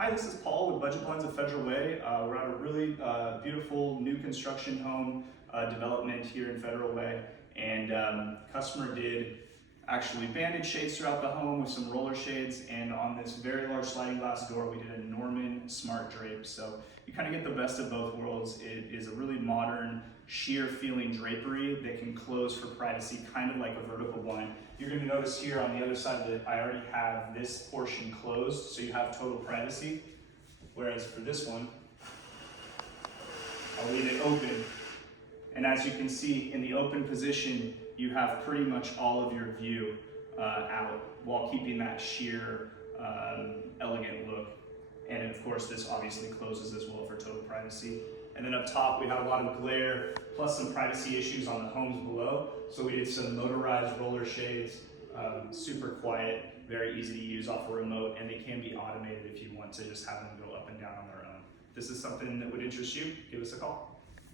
Hi, this is Paul with Budget Plans of Federal Way. We're at a really beautiful new construction home development here in Federal Way, and customer did actually banded shades throughout the home with some roller shades, and on this very large sliding glass door we did a Norman smart drape. So you kind of get the best of both worlds. It is a really modern, sheer feeling drapery that can close for privacy, kind of like a vertical blind. You're going to notice here on the other side of it, I already have this portion closed, so you have total privacy. Whereas for this one, I'll leave it open. And as you can see, in the open position, you have pretty much all of your view out while keeping that sheer, elegant look. And of course, this obviously closes as well for total privacy. And then up top, we have a lot of glare, plus some privacy issues on the homes below. So we did some motorized roller shades, super quiet, very easy to use off a remote, and they can be automated if you want to just have them go up and down on their own. If this is something that would interest you, give us a call.